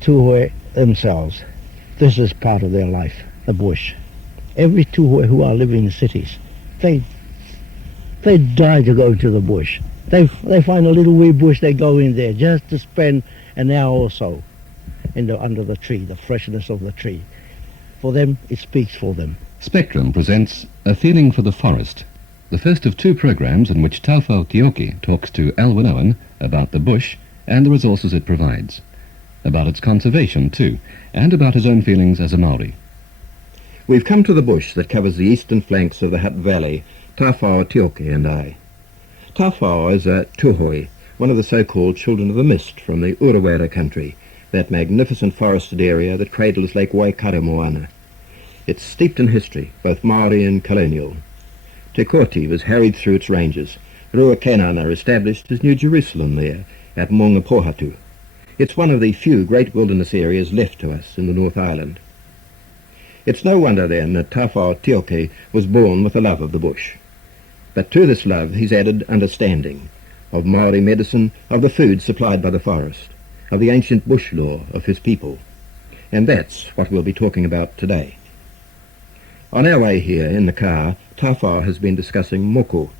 Tawhao themselves, this is part of their life, the bush. Every Tawhao who are living in cities, they die to go to the bush. They find a little wee bush, they go in there just to spend an hour or so under the tree, the freshness of the tree. For them, it speaks for them. Spectrum presents A Feeling for the Forest, the first of two programs in which Tawhao Tioke talks to Alwyn Owen about the bush and the resources it provides, about its conservation too, and about his own feelings as a Maori. We've come to the bush that covers the eastern flanks of the Hutt Valley, Tawhao Tioke and I. Tawhao is a tuhoi, one of the so-called children of the mist from the Urewera country, that magnificent forested area that cradles Lake Waikaremoana. It's steeped in history, both Maori and colonial. Te Kooti was harried through its ranges. Ruakenana established his New Jerusalem there at Mongapohatu. It's one of the few great wilderness areas left to us in the North Island. It's no wonder then that Tawhao Tioke was born with a love of the bush. But to this love he's added understanding of Maori medicine, of the food supplied by the forest, of the ancient bush law of his people. And that's what we'll be talking about today. On our way here in the car, Tawhao has been discussing moko,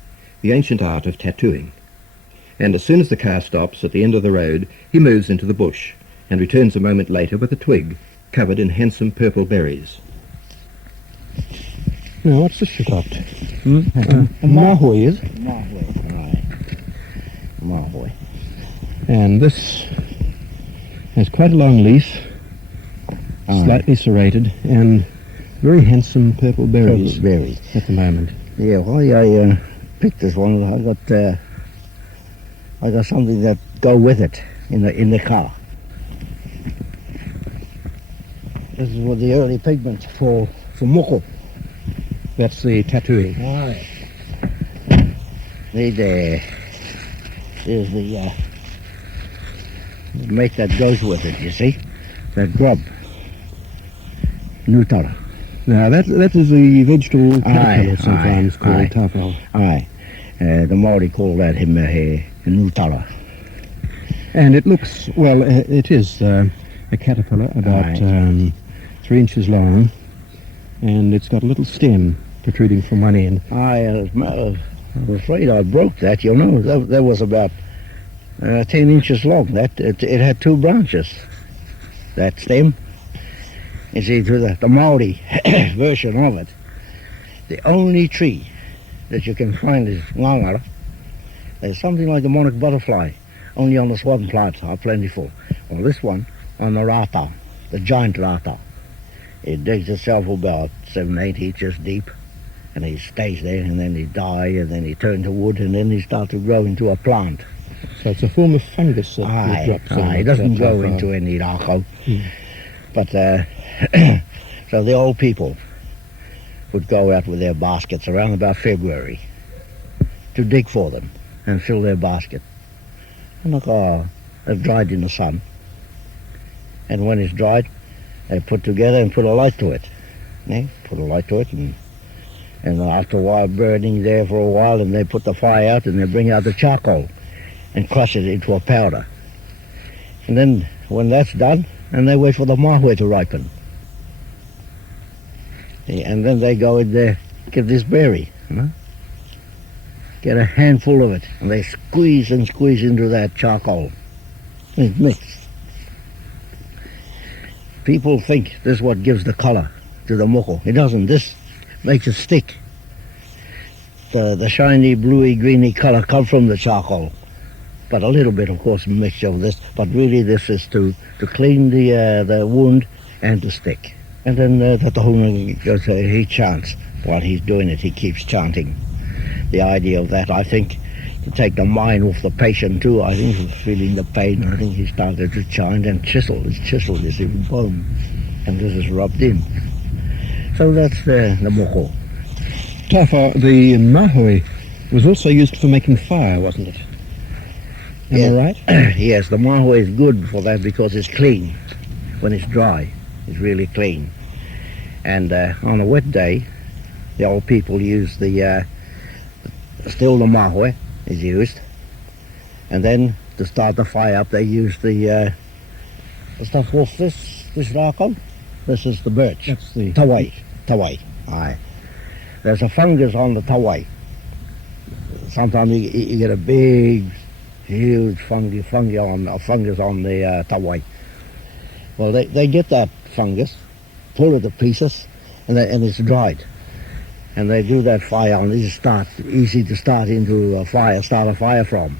the ancient art of tattooing. And as soon as the car stops at the end of the road, he moves into the bush and returns a moment later with a twig covered in handsome purple berries. Now, what's this you got? A mahoe, is it? Mahoe, right. Mahoe. And this has quite a long leaf, slightly serrated, and very handsome purple berries. At the moment. Yeah, well, I picked this one. I got something that go with it in the car. This is what the early pigment for moko. That's the tattooing. Right. There's the mate that goes with it, you see? That grub. Nutara. Now that is the vegetable caterpillar sometimes called tawhao. Aye. The Maori call that nutara. And it looks, well, it is a caterpillar about 3 inches long, and it's got a little stem protruding from one end. I was afraid I broke that, you know. That was about 10 inches long. It had 2 branches, that stem. You see, to the Maori version of it, the only tree that you can find is ngangara. There's something like a monarch butterfly, only on the swampy plants are plentiful. Well, this one on the rata, the giant rata, it digs itself about 7-8 inches deep, and he stays there, and then he dies, and then he turns to wood, and then he starts to grow into a plant. So it's a form of fungus that drops on. It doesn't grow into any rako. But so the old people would go out with their baskets around about February to dig for them and fill their basket. And they've dried in the sun. And when it's dried, they put together and put a light to it. Put a light to it, and after a while, burning there for a while, and they put the fire out and they bring out the charcoal and crush it into a powder. And then when that's done, and they wait for the mahoe to ripen. And then they go in there, get this berry, get a handful of it, and they squeeze into that charcoal. It's mixed. People think this is what gives the color to the moko. It doesn't. This makes it stick. The shiny, bluey, greeny color comes from the charcoal. But a little bit, of course, mixture of this. But really, this is to clean the wound and to stick. And then the Tahuna goes, he chants. While he's doing it, he keeps chanting. The idea of that, I think, to take the mind off the patient too. I think he's feeling the pain. I think he started to chant and chisel. It's chiseled, it's in bone. And this is rubbed in. So that's the moko. Tawhao, the mahoe was also used for making fire, wasn't it? Am I right? Yes, the mahoe is good for that because it's clean. When it's dry, it's really clean. And on a wet day, the old people use still the mahoe is used. And then to start the fire up, they use the the stuff off this charcoal. This is the birch. That's the Tawhao. Aye. There's a fungus on the Tawhao. Sometimes you get a big, huge fungus on the Tawhao. Well, they get that fungus, pull it to pieces, and it's dried. And they do that fire, and it's easy to start a fire from.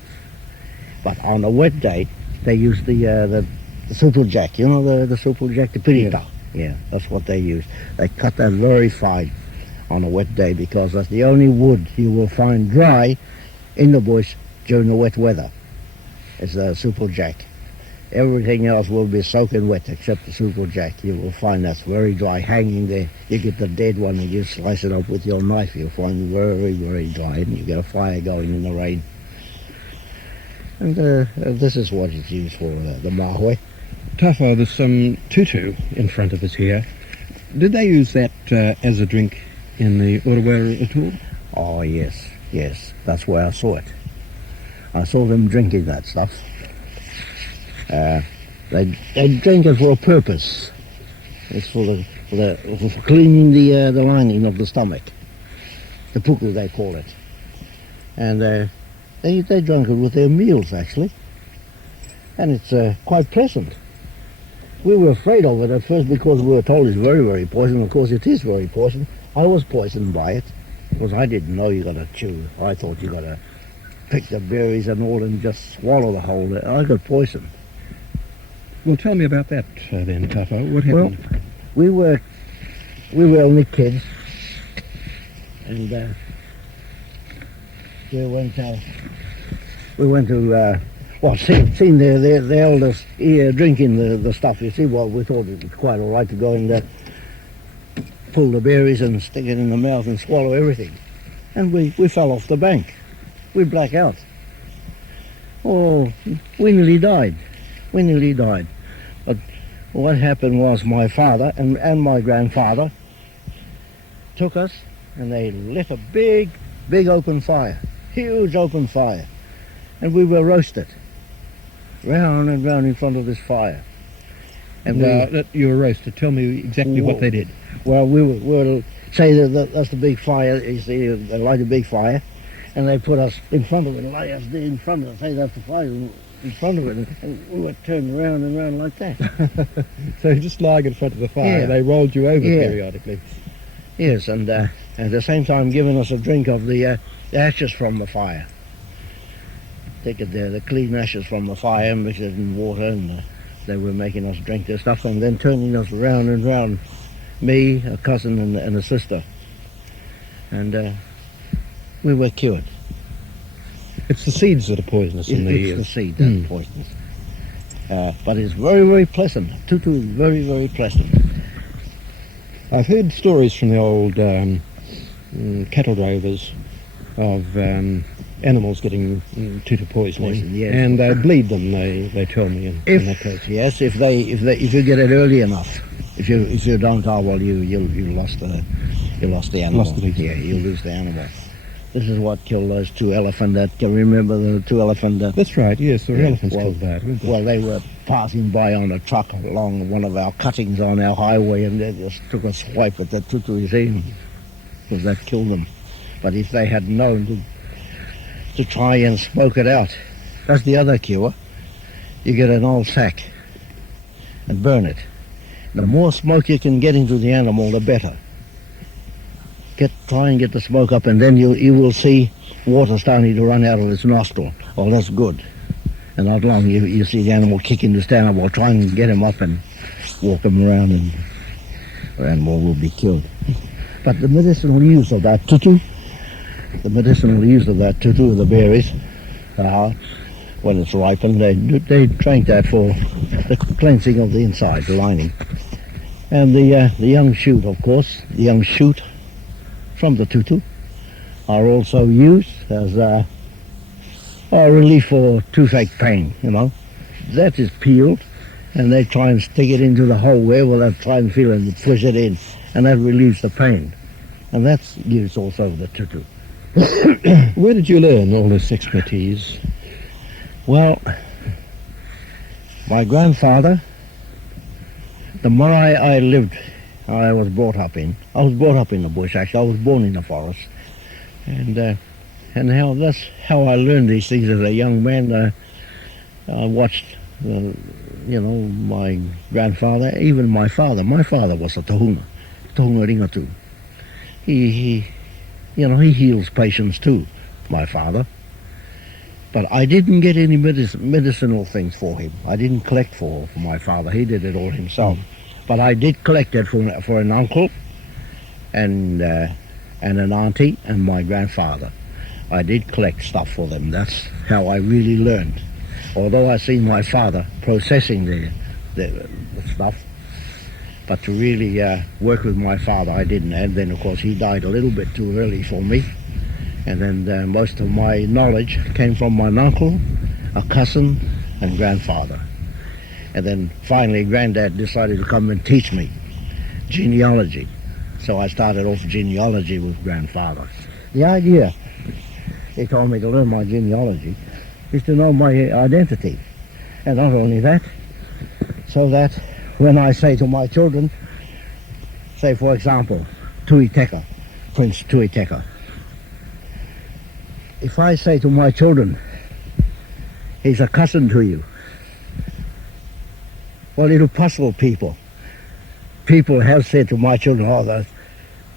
But on a wet day, they use the superjack, the superjack, the pirita. Yeah, that's what they use. They cut that very fine on a wet day because that's the only wood you will find dry in the bush during the wet weather. It's the superjack. Everything else will be soaking wet except the superjack. You will find that's very dry, hanging there. You get the dead one and you slice it up with your knife. You'll find very, very dry, and you get a fire going in the rain. And this is what it's used for, the mahoe. Tawhao, there's some tutu in front of us here. Did they use that as a drink in the Orawera at all? Oh, yes. That's where I saw it. I saw them drinking that stuff. They drink it for a purpose. It's for cleaning the lining of the stomach. The puku, they call it. And they drank it with their meals, actually. And it's quite pleasant. We were afraid of it at first because we were told it's very, very poison. Of course, it is very poison. I was poisoned by it because I didn't know you got to chew. I thought you got to pick the berries and all and just swallow the whole. I got poisoned. Well, tell me about that then, Tawhao. What happened? Well, we were only kids, and we went to seen the elders here drinking the stuff. You see, well, we thought it was quite all right to go and pull the berries and stick it in the mouth and swallow everything, and we fell off the bank. We black out. Oh, we nearly died. But what happened was my father and my grandfather took us and they lit a big open fire, huge open fire, and we were roasted round and round in front of this fire. And that you were roasted. Tell me exactly what they did. Well, we were say that's the big fire. You see, they light a big fire, and they put us in front of it, lay us there in front of it. Say that's the fire in front of it, and we were turned around and round like that. So just lying in front of the fire, they rolled you over periodically. Yes, and at the same time giving us a drink of the ashes from the fire. Take it there, the clean ashes from the fire, mix it in water, and they were making us drink their stuff and then turning us round and round, me, a cousin, and a sister. And we were cured. It's the seeds that are poisonous in the It's the seed that's poisonous. But it's very, very pleasant. Tutu is very, very pleasant. I've heard stories from the old cattle drovers of animals getting tutu poisoning, yes. and they bleed them. They tell me in that case. Yes, if you get it early enough. If you don't, you lost the animal. Lost the lead. Yeah, you lose the animal. This is what killed those two elephants. That can remember the two elephants. That's right. Yes, the elephants killed that. Well, they were passing by on a truck along one of our cuttings on our highway, and they just took a swipe at that tutu because that killed them. But if they had known to try and smoke it out, that's the other cure. You get an old sack and burn it. The more smoke you can get into the animal, the better. Try and get the smoke up, and then you will see water starting to run out of its nostril. Oh, that's good. And not long you see the animal kicking the stand up, or try and get him up and walk him around, and the animal will be killed. But the medicinal use of that tutu, the berries, when it's ripened, they drink that for the cleansing of the inside, the lining. And the young shoot, of course, the young shoot from the tutu are also used as a relief for toothache pain, That is peeled, and they try and stick it into the hole where they try and feel it and push it in, and that relieves the pain. And that's used also with the tutu. Where did you learn all this expertise? Well, my grandfather The marae I lived, I was brought up in. I was brought up in the bush, actually. I was born in the forest. And that's how I learned these things as a young man. I watched, my grandfather, even my father. My father was a Tahunga Ringatu. He heals patients too, my father. But I didn't get any medicinal things for him. I didn't collect for my father. He did it all himself. But I did collect it for an uncle and an auntie and my grandfather. I did collect stuff for them. That's how I really learned. Although I seen my father processing the stuff, but to really work with my father, I didn't. And then, of course, he died a little bit too early for me. And then most of my knowledge came from my uncle, a cousin, and grandfather. And then finally, Granddad decided to come and teach me genealogy. So I started off genealogy with grandfather. The idea, he told me to learn my genealogy, is to know my identity. And not only that, so that when I say to my children, say for example, Tuiteka, Prince Tuiteka. If I say to my children, he's a cousin to you, well, it'll puzzle people. People have said to my children, oh,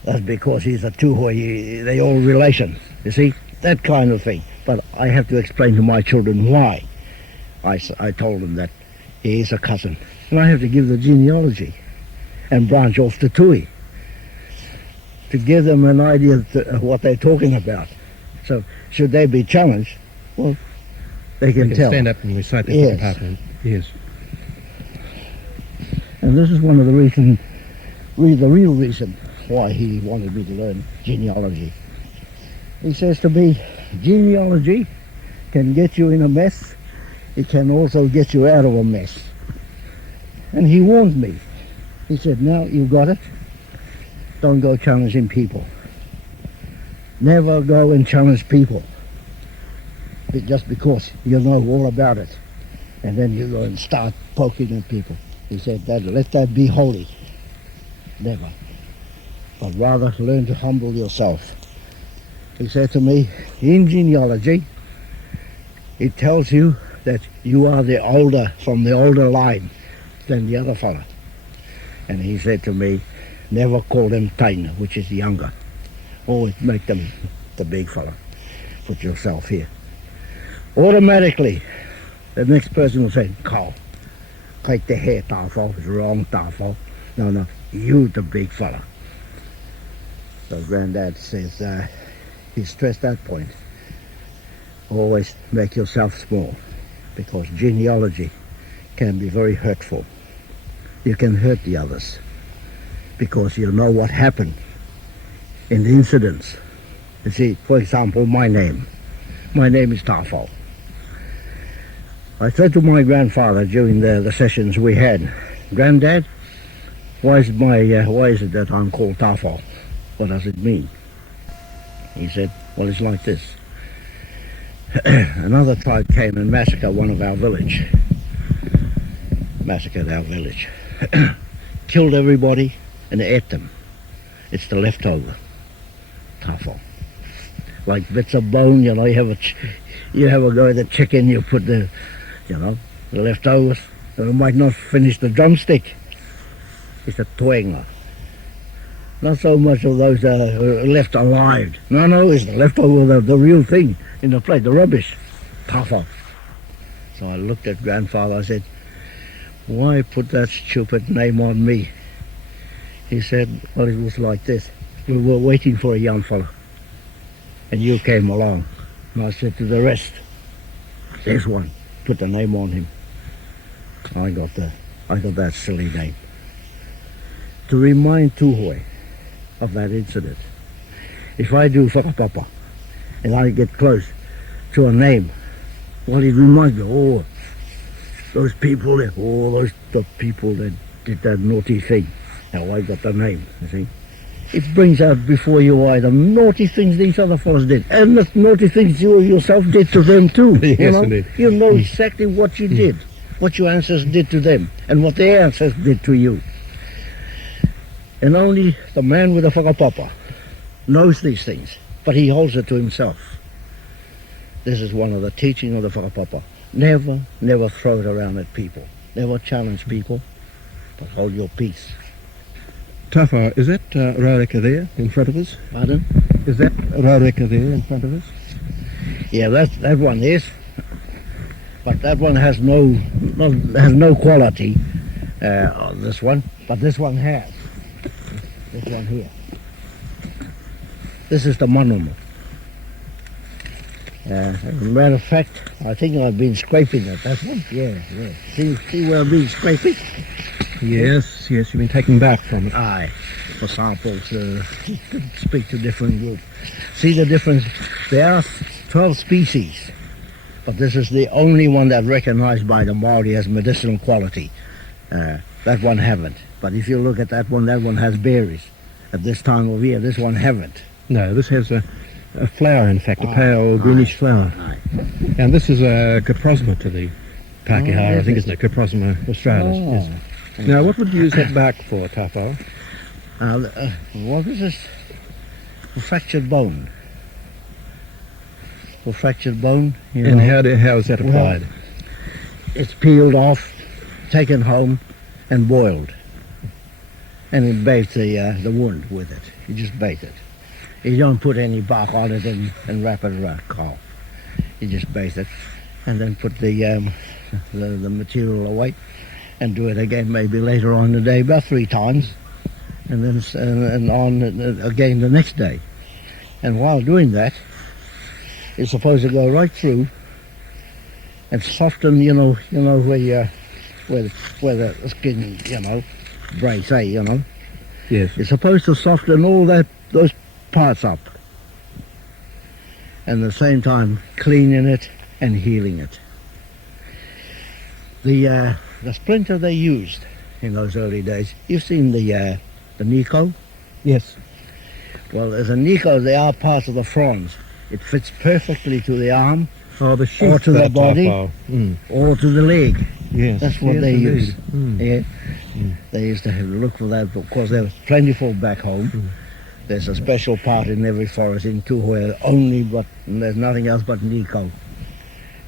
that's because he's a Tawhao, they all relations, you see, that kind of thing. But I have to explain to my children why. I told them that he is a cousin. And I have to give the genealogy and branch off to Tui to give them an idea of what they're talking about. So should they be challenged, well, they can tell. Stand up and recite the Yes. compartment. Yes. And this is one of the reasons, the real reason why he wanted me to learn genealogy. He says to me, genealogy can get you in a mess. It can also get you out of a mess. And he warned me. He said, now you got it. Don't go challenging people. Never go and challenge people just because you know all about it. And then you go and start poking at people. He said, let that be holy. Never. But rather learn to humble yourself. He said to me, in genealogy, it tells you that you are the older, from the older line than the other fella. And he said to me, never call them Taina, which is the younger. Always make them the big fella. Put yourself here. Automatically, the next person will say, Carl, take the hair, Tawhao, it's wrong, Tawhao. No, you the big fella. So Granddad says, he stressed that point. Always make yourself small, because genealogy can be very hurtful. You can hurt the others because you know what happened in the incidents. You see, for example, my name. My name is Tawhao. I said to my grandfather during the sessions we had, Granddad, why is it that I'm called Tawhao? What does it mean? He said, well, it's like this. Another tribe came and massacred one of our village. Massacred our village. Killed everybody and ate them. It's the leftover. Tawhao. Like bits of bone, you have a go at the chicken, you put the leftovers. You might not finish the drumstick. It's a toenga. Not so much of those left alive. No, it's the leftover, the real thing in the plate, the rubbish. Tawhao. So I looked at grandfather, I said, why put that stupid name on me? He said, well, it was like this. We were waiting for a young fellow, and you came along. And I said to the rest, there's one. Put the name on him. I got that silly name. To remind Tawhao of that incident. If I do whakapapa and I get close to a name, well, it reminds me, those people there, the people that did that naughty thing. Now I got the name, you see. It brings out before your eye the naughty things these other fellows did, and the naughty things you yourself did to them too. Yes, indeed. You know exactly what you did, what your ancestors did to them, and what their ancestors did to you. And only the man with the whakapapa knows these things, but he holds it to himself. This is one of the teaching of the whakapapa. Never throw it around at people. Never challenge people, but hold your peace. Tawhao, is that Raureka there in front of us? Pardon? Is that Raureka there in front of us? Yeah, that one is, but that one has no quality. This one, but this one has. This one here. This is the manuma. As a matter of fact, I think I've been scraping it. That one? Yeah. See where I've been scraping? Yes, you've been taking bark from it. Aye, for samples, speak to different groups. See the difference? There are 12 species, but this is the only one that recognized by the Māori as medicinal quality. That one haven't. But if you look at that one has berries. At this time of year, this one haven't. No, this has a flower, in fact, a pale greenish flower. Aye. And this is a Coprosma to the Pākehā, I think, isn't it? Coprosma australis. Yes. Now, what would you use that bark for, Tawhao? What is this? For fractured bone. For fractured bone. And how is that applied? Well, it's peeled off, taken home, and boiled. And then bathe the wound with it. You just bathe it. You don't put any bark on it and wrap it around cow. You just bathe it, and then put the material away, and do it again maybe later on in the day, about 3 times, and then on again the next day. And while doing that, it's supposed to go right through and soften, where the skin, breaks, Yes. It's supposed to soften all those parts up, and at the same time cleaning it and healing it. The splinter they used in those early days, you've seen the Nico? Yes. Well, as a Nico, they are parts of the fronds. It fits perfectly to the arm, Oh, the sheath. or to the body, Mm. or to the leg. Yes. That's what Yes, they indeed. use. Mm. Yeah. They used to have to look for that because they're plentiful back home. There's a special part in every forest in Tawhao and there's nothing else but Nico.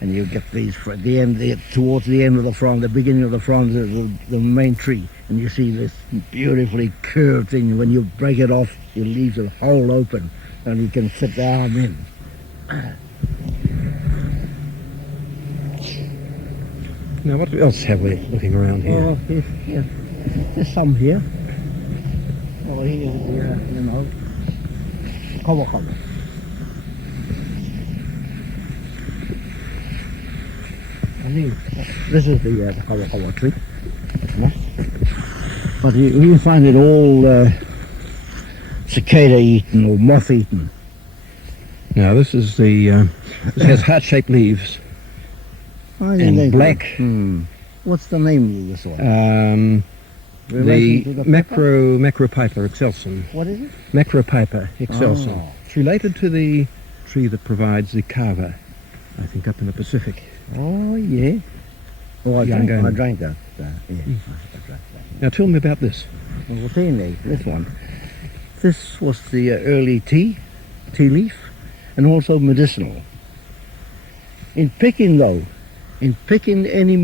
And you get these towards the end of the frond, the beginning of the frond, the main tree, and you see this beautifully curved thing. When you break it off, it leaves a hole open, and you can fit the arm in. Now, what else have we looking around here? Oh, here. There's some here. Oh, here, kawa. I mean, this is the kawa tree. No? But you find it all cicada eaten or moth eaten. Now, this is this has heart-shaped leaves and black. What's the name of this one? The Relation to the pepper? Macropipa excelsum. What is it? Macropipa excelsum. Oh. It's related to the tree that provides the kava, I think, up in the Pacific. Oh, yeah. Oh, I drank that. Yeah, I drank that. Now, tell me about this. Well, this one. This was the early tea leaf, and also medicinal. In picking any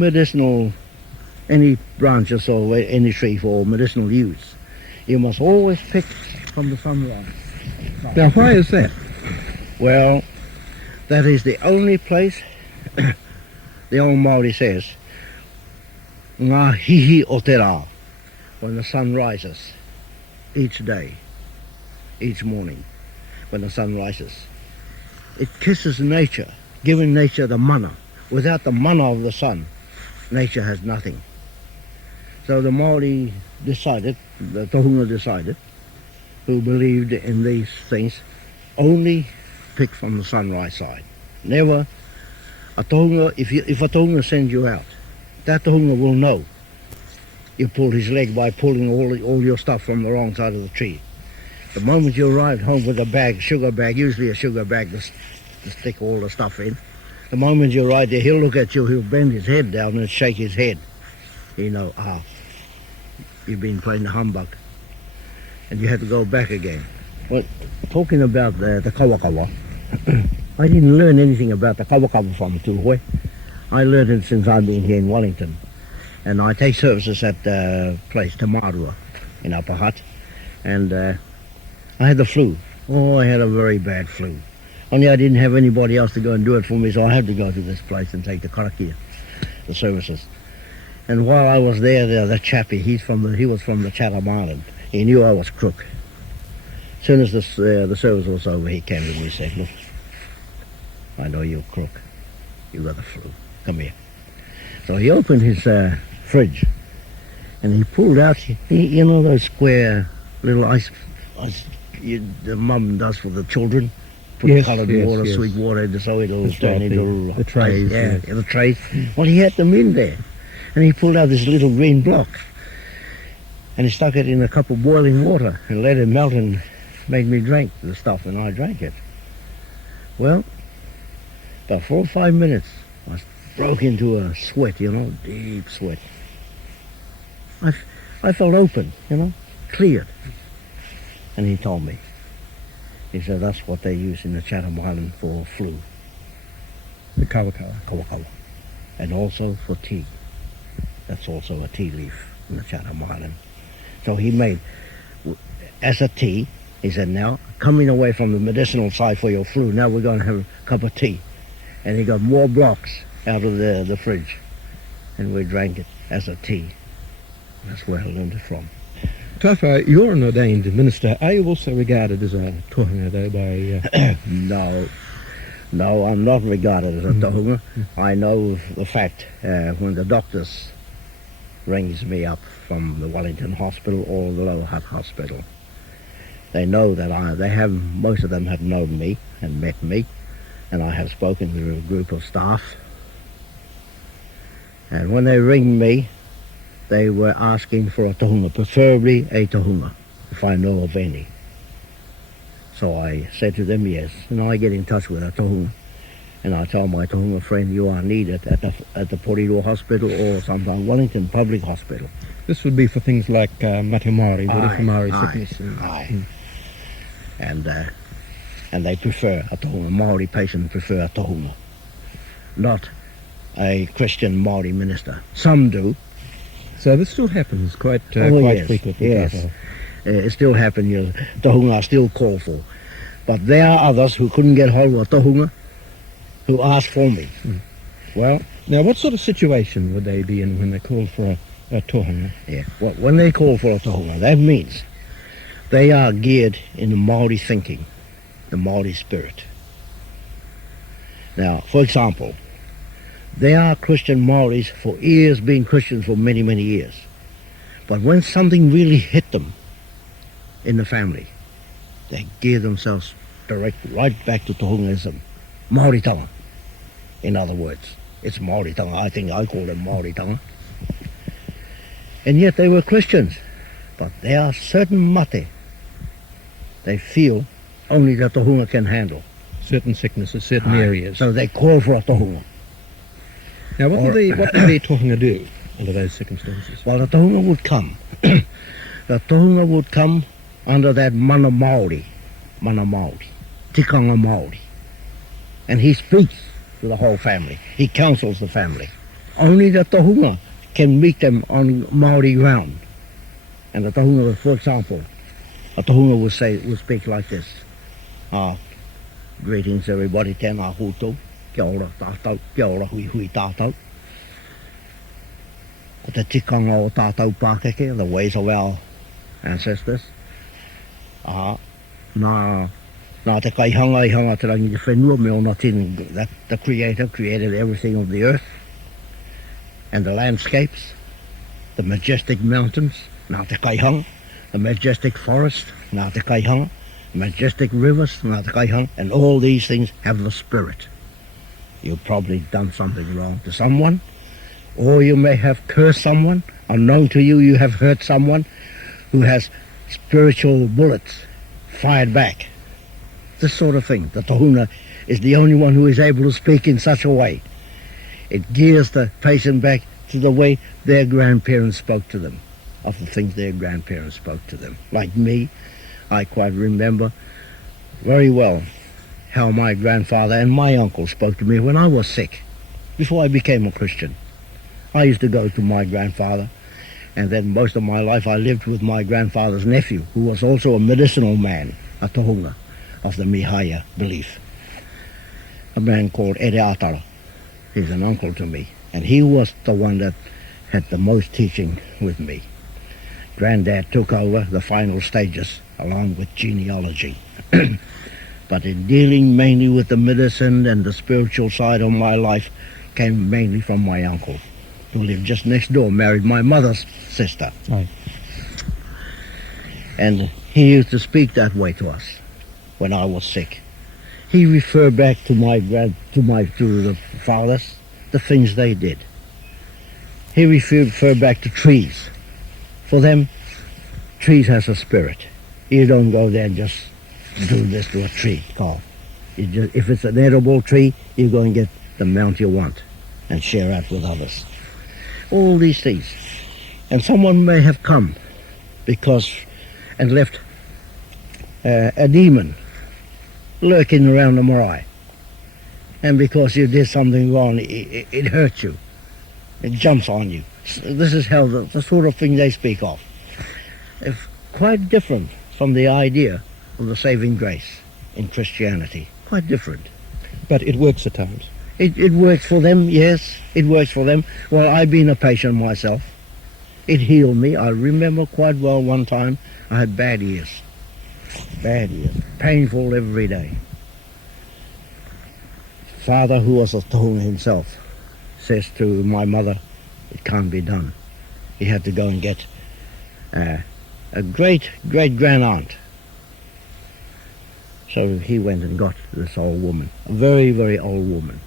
branches or any tree for medicinal use, you must always pick from the sunrise. Now, why is that? Well, that is the only place, the old Māori says, ngā hihi o te rā, when the sun rises, each day, each morning, when the sun rises. It kisses nature, giving nature the mana. Without the mana of the sun, nature has nothing. So the Māori decided, the tohunga decided, who believed in these things, only pick from the sunrise side. Never, a tohunga, if a tohunga sends you out, that tohunga will know. You pulled his leg by pulling all your stuff from the wrong side of the tree. The moment you arrived home with a bag, sugar bag, usually a sugar bag to stick all the stuff in, the moment you arrive there, he'll look at you, he'll bend his head down and shake his head. You know, you've been playing the humbug. and you had to go back again. Well, talking about the kawakawa, I didn't learn anything about the kawakawa from Tawhao. I learned it since I've been here in Wellington. And I take services at the place, Tamarua, in Upper Hutt. And I had the flu. Oh, I had a very bad flu. Only I didn't have anybody else to go and do it for me, so I had to go to this place and take the karakia, the services. And while I was there, the chappie, he was from the Chatham Island. He knew I was crook. As soon as the service was over, he came to me and said, "Look, I know you're crook. You got the flu. Come here." So he opened his fridge, and he pulled out, you know those square little ice the mum does for the children? Put coloured water, sweet water, so it'll turn into the trays. Yeah, the trays. Well, he had them in there, and he pulled out this little green block, and he stuck it in a cup of boiling water and let it melt and made me drink the stuff, and I drank it. Well, about 4 or 5 minutes, I broke into a sweat, deep sweat. I felt open, cleared. And he told me, he said, that's what they use in the Chatham Island for flu. The kawakawa. Kawakawa. And also for tea. That's also a tea leaf in the Chatham Island. So he made, as a tea, he said, now, coming away from the medicinal side for your flu, now we're going to have a cup of tea. And he got more blocks out of the fridge. And we drank it as a tea. That's where I learned it from. Tawhao, you're an ordained minister. Are you also regarded as a tohunga, though, by... No, I'm not regarded as a tohunga. I know the fact when the doctors rings me up from the Wellington Hospital or the Lower Hutt Hospital. They know that most of them have known me and met me, and I have spoken to a group of staff. And when they ring me, they were asking for a tohunga, preferably a tohunga, if I know of any. So I said to them, yes, and I get in touch with a tohunga. And I tell my tohunga friend, you are needed at the Porirua Hospital or sometimes Wellington Public Hospital. This would be for things like mate Māori, Maori sickness. Aye. And they prefer a tohunga. Maori patients prefer a tohunga, not a Christian Maori minister. Some do. So this still happens quite Yes, frequently. Yes, it still happens. Tohunga are still called for. But there are others who couldn't get hold of a tohunga who asked for me. Well, now what sort of situation would they be in when they called for a tohunga? yeah. Well, when they call for a tohunga, that means they are geared in the Maori thinking, the Maori spirit. Now, for example, they are Christian Maoris for years, being Christians for many, many years. But when something really hit them in the family, they gear themselves right back to tohungaism. Maori tanga, in other words. It's Maori tanga. I think I call them Maori tanga. And yet they were Christians. But there are certain mate they feel only the tohunga can handle. Certain sicknesses, certain areas. So they call for a tohunga. Now what did the tohunga do under those circumstances? Well, the tohunga would come. The tohunga would come under that mana Māori, tikanga Māori. And he speaks to the whole family. He counsels the family. Only the tohunga can meet them on Māori ground. And the tohunga, for example, a tohunga would speak like this. Greetings everybody, tēnā hūtou, kia ora tātou, kia ora hui hui tātou. The tikanga o tātou Pākeke, the ways of our ancestors. Nā te kaihanga I hanga te rangi te whenua me ona tini, that the Creator created everything of the earth and the landscapes, the majestic mountains, nā te kaihanga, the majestic forest, nā te kaihanga, majestic rivers, nā te kaihanga, and all these things have the spirit. You've probably done something wrong to someone, or you may have cursed someone. Unknown to you, you have hurt someone who has spiritual bullets fired back. This sort of thing. The tohunga is the only one who is able to speak in such a way. It gears the patient back to the way their grandparents spoke to them. of the things their grandparents spoke to them. Like me, I quite remember very well how my grandfather and my uncle spoke to me when I was sick, before I became a Christian. I used to go to my grandfather, and then most of my life I lived with my grandfather's nephew, who was also a medicinal man, a tohunga of the Mihaya belief, a man called Ere Atara. He's an uncle to me, and he was the one that had the most teaching with me. Granddad took over the final stages along with genealogy. But in dealing mainly with the medicine and the spiritual side of my life came mainly from my uncle, who lived just next door, married my mother's sister. Right. And he used to speak that way to us when I was sick. He referred back to the fathers, the things they did. He referred back to trees. For them, trees has a spirit. You don't go there and just do this to a tree, Carl. If it's an edible tree, you go and get the amount you want and share that with others. All these things. And someone may have come and left a demon lurking around the marae. And because you did something wrong, it hurts you. It jumps on you. This is how the sort of thing they speak of. It's quite different from the idea of the saving grace in Christianity. Quite different. But it works at times. It works for them, yes, it works for them. Well, I've been a patient myself. It healed me. I remember quite well one time I had bad ears, painful every day. Father, who was a tohunga himself, says to my mother, it can't be done. He had to go and get a great-great-grand-aunt. So he went and got this old woman, a very, very old woman.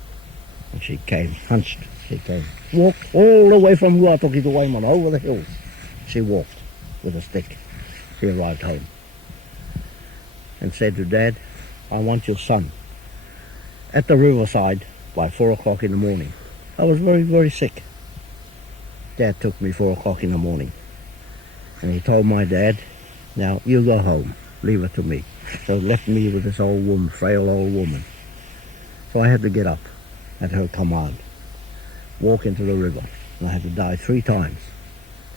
And she came, hunched, walked all the way from Uatoki to Waimana, over the hills. She walked with a stick. She arrived home and said to Dad, I want your son at the riverside by 4 o'clock in the morning. I was very, very sick. Dad took me 4 o'clock in the morning. And he told my dad, now you go home, leave it to me. So left me with this old woman, frail old woman. So I had to get up at her command, walk into the river, and I had to dive 3 times,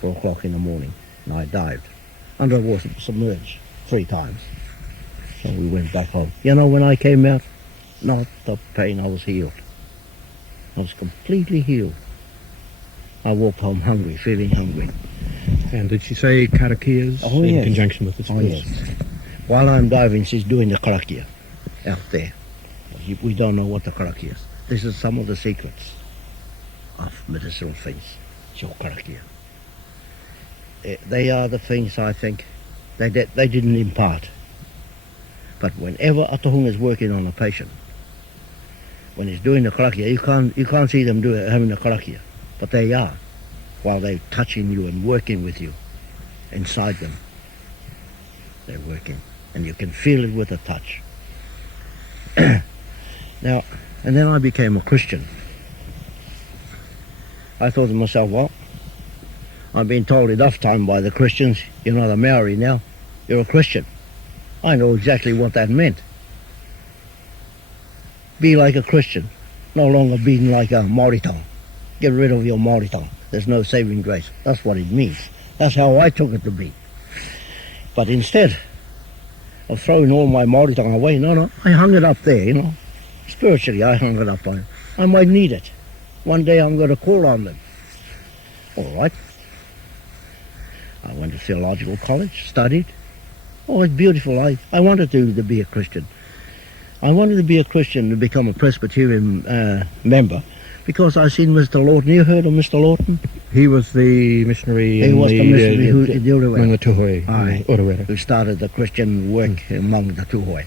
4 o'clock in the morning, and I dived. Underwater, submerged 3 times. So we went back home. You know, when I came out, not the pain, I was healed. I was completely healed. I walked home hungry, feeling hungry. And did she say karakias in conjunction with the Oh, spirits? yes. While I'm diving, she's doing the karakia out there. We don't know what the karakia is. This is some of the secrets of medicinal things, your karakia. They are the things I think they didn't impart. But whenever a tohunga is working on a patient, when he's doing the karakia, you can't see them having the karakia, but they are, while they're touching you and working with you inside them. They're working, and you can feel it with a touch. Now, and then I became a Christian. I thought to myself, well, I've been told enough time by the Christians, you're not a Maori now, you're a Christian. I know exactly what that meant. Be like a Christian, no longer being like a Maori tongue. Get rid of your Maori tongue. There's no saving grace. That's what it means. That's how I took it to be. But instead of throwing all my Maori tongue away, I hung it up there, Spiritually, I hung it up. I might need it. One day I'm going to call on them. All right. I went to theological college, studied. Oh, it's beautiful. I wanted to be a Christian. I wanted to be a Christian to become a Presbyterian member because I seen Mr. Lawton. You heard of Mr. Lawton? He was the missionary He was the missionary who did the among the Tawhao, who started the Christian work among the Tawhao.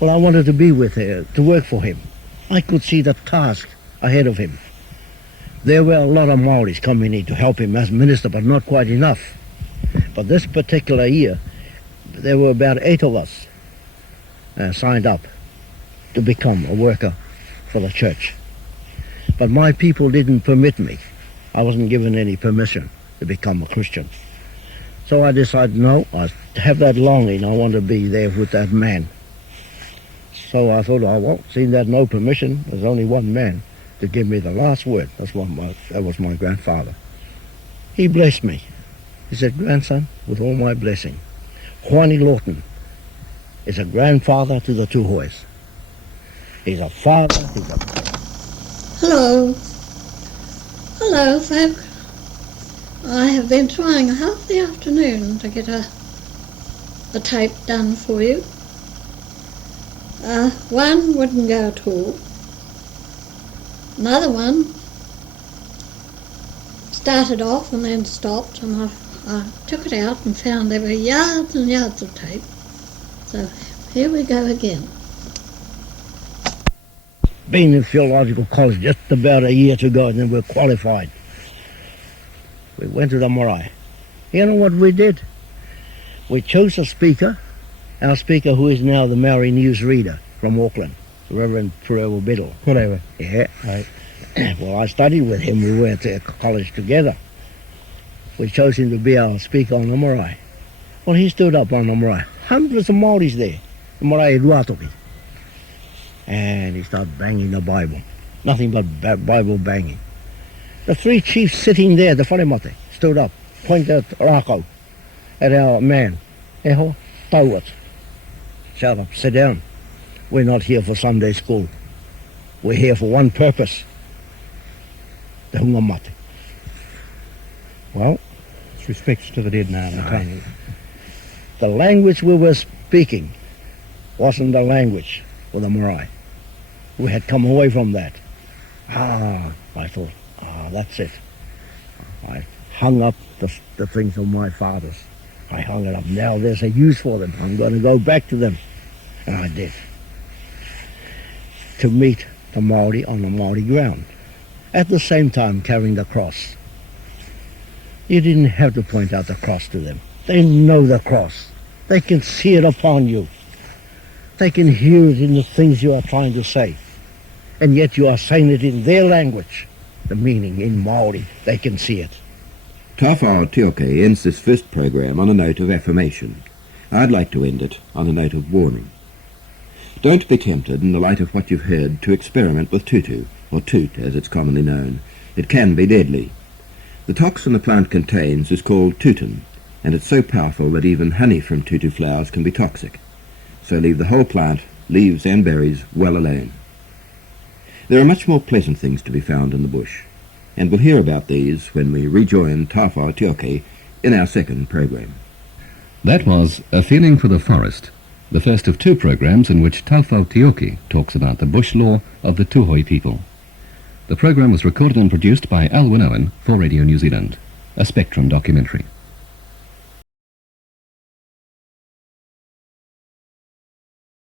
Well, I wanted to be with him, to work for him. I could see the task ahead of him. There were a lot of Maoris coming in to help him as minister, but not quite enough. But this particular year, there were about 8 of us signed up to become a worker for the church. But my people didn't permit me. I wasn't given any permission. to become a Christian. So I decided, no, I have that longing. I want to be there with that man. So I thought, oh, well, seeing that no permission, there's only one man to give me the last word. That was my grandfather. He blessed me. He said, grandson, with all my blessing, Juani Lawton is a grandfather to the Tawhaos. He's a father, he's a... Hello. Hello, folk. I have been trying half the afternoon to get a tape done for you. One wouldn't go at all. Another one started off and then stopped, and I took it out and found there were yards and yards of tape. So here we go again. Been in theological college just about a year to go, and then we're qualified. We went to the marae. You know what we did? We chose a speaker, our speaker who is now the Maori news reader from Auckland, Reverend Purewa Biddle. Whatever. Yeah. Right. Well, I studied with him. We went to college together. We chose him to be our speaker on the marae. Well, he stood up on the marae. Hundreds of Maoris there, the marae Ruatoki. And he started banging the Bible. Nothing but Bible banging. The three chiefs sitting there, the wharemote, stood up, pointed at Rako, at our man. Eho, tauat. Shut up, sit down. We're not here for Sunday school. We're here for one purpose. The hungamate. Well, It's respects to the dead man. Aye. The language we were speaking wasn't the language for the marae. We had come away from that. I thought, that's it. I hung up the things of my fathers. I hung it up. Now there's a use for them. I'm going to go back to them. And I did. To meet the Māori on the Māori ground. At the same time carrying the cross. You didn't have to point out the cross to them. They know the cross. They can see it upon you. They can hear it in the things you are trying to say. And yet you are saying it in their language. The meaning in Māori, they can see it. Tawhao Tioke ends this first program on a note of affirmation. I'd like to end it on a note of warning. Don't be tempted, in the light of what you've heard, to experiment with tutu, or toot as it's commonly known. It can be deadly. The toxin the plant contains is called tutin, and it's so powerful that even honey from tutu flowers can be toxic. So leave the whole plant, leaves and berries, well alone. There are much more pleasant things to be found in the bush, and we'll hear about these when we rejoin Tawhao Tioke in our second program. That was A Feeling for the Forest, the first of two programs in which Tawhao Tioke talks about the bush law of the Tūhoe people. The program was recorded and produced by Alwyn Owen for Radio New Zealand, a Spectrum documentary.